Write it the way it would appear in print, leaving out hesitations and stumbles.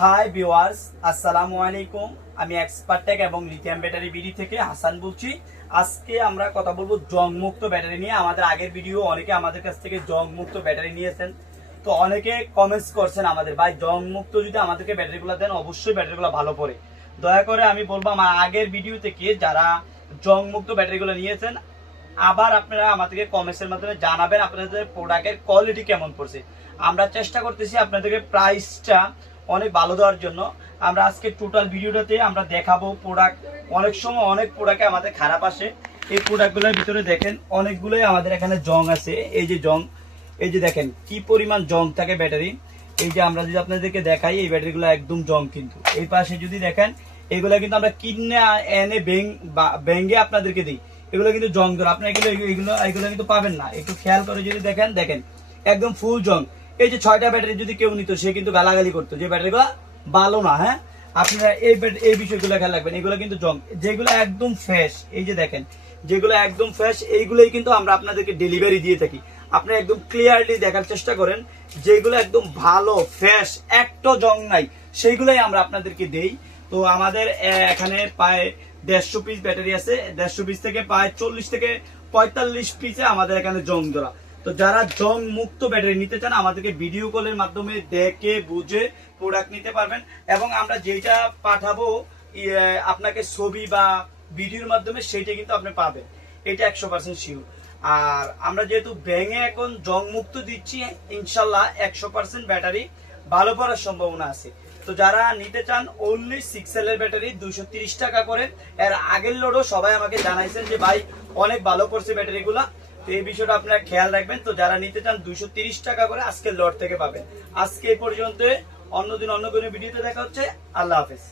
Hi viewers, আসসালামু আলাইকুম। আমি এক্সপার্ট টেক এবং লিথিয়াম ব্যাটারি বিডি থেকে হাসান বলছি। আজকে আমরা কথা বলবো জং মুক্ত ব্যাটারি নিয়ে। আমাদের আগের ভিডিও অনেকে আমাদের কাছ থেকে জং মুক্ত ব্যাটারি নিয়েছেন, তো অনেকে কমেন্টস করছেন আমাদের, ভাই জং মুক্ত যদি আমাদেরকে ব্যাটারিগুলো দেন অবশ্যই ব্যাটারিগুলো ভালো পড়ে। দয়া করে আমি বলবো আমার আগের ভিডিও থেকে যারা জং মুক্ত ব্যাটারিগুলো নিয়েছেন আবার আপনারা আমাদেরকে কমেন্টসের মাধ্যমে জানাবেন আপনাদের প্রোডাক্টের কোয়ালিটি কেমন পড়ছে। আমরা চেষ্টা করতেছি আপনাদেরকে প্রাইসটা অনেক ভালো দেওয়ার জন্য। আমরা আজকে টোটাল ভিডিওটাতে আমরা দেখাবো প্রোডাক্ট। অনেক সময় অনেক প্রোডাক্টে আমাদের খারাপ আসে। এই প্রোডাক্টগুলোর ভিতরে দেখেন অনেকগুলোই আমাদের এখানে জং আছে। এই যে জং, এই যে দেখেন কি পরিমাণ জং থাকে ব্যাটারি। এই যে আমরা যদি আপনাদেরকে দেখাই এই ব্যাটারিগুলো একদম জং, কিন্তু এই পাশে যদি দেখেন এগুলো কিন্তু আমরা কিনে এনে ব্যাঙ্গে আপনাদেরকে দিই। এগুলো কিন্তু জং ধর, আপনি এগুলো এগুলো এগুলো কিন্তু পাবেন না। একটু খেয়াল করে যদি দেখেন একদম ফুল জং। এই যে 6টা ব্যাটারি যদি কেউ নিত সে কিন্তু গালাগালি করতো যে ব্যাটারিগুলো ভালো না। হ্যাঁ, আপনারা এই বিষয়গুলো খেয়াল রাখবেন। এগুলো কিন্তু জং, যেগুলো একদম ফ্রেশ, এই যে দেখেন যেগুলো একদম ফ্রেশ এইগুলোই কিন্তু আমরা আপনাদেরকে ডেলিভারি দিয়ে থাকি। আপনি একদম ক্লিয়ারলি দেখার চেষ্টা করেন, যেগুলো একদম ভালো ফ্রেশ একটা জং নাই সেইগুলোই আমরা আপনাদেরকে দেই। তো আমাদের এখানে প্রায় 150 পিস ব্যাটারি আছে। 150 পিস থেকে প্রায় 40 থেকে 45 পিসে আমাদের এখানে জং ধরা। তো যারা জং মুক্ত ব্যাটারি নিতে চান আমাদেরকে ভিডিও কলের মাধ্যমে দেখে বুঝে প্রোডাক্ট নিতে পারবেন, এবং আমরা যেটা পাঠাবো আপনাকে ছবি বা ভিডিওর মাধ্যমে সেইটা কিন্তু আপনি পাবেন, এটা 100% শিওর। আর আমরা যেহেতু ব্যাঙে এখন জং মুক্ত দিচ্ছি, ইনশাল্লাহ 100% ব্যাটারি ভালো পড়ার সম্ভাবনা আছে। তো যারা নিতে চান অনলি 6L এর ব্যাটারি 230 টাকা করে। এর আগের লোডও সবাই আমাকে জানাইছেন যে ভাই অনেক ভালো পড়ছে ব্যাটারিগুলা, তো এই বিষয়টা আপনারা খেয়াল রাখবেন। তো যারা নিতে চান 230 টাকা করে আজকের লট থেকে পাবেন। আজকে এই পর্যন্ত, অন্যদিন অন্য কোনো ভিডিওতে দেখা হচ্ছে। আল্লাহ হাফেজ।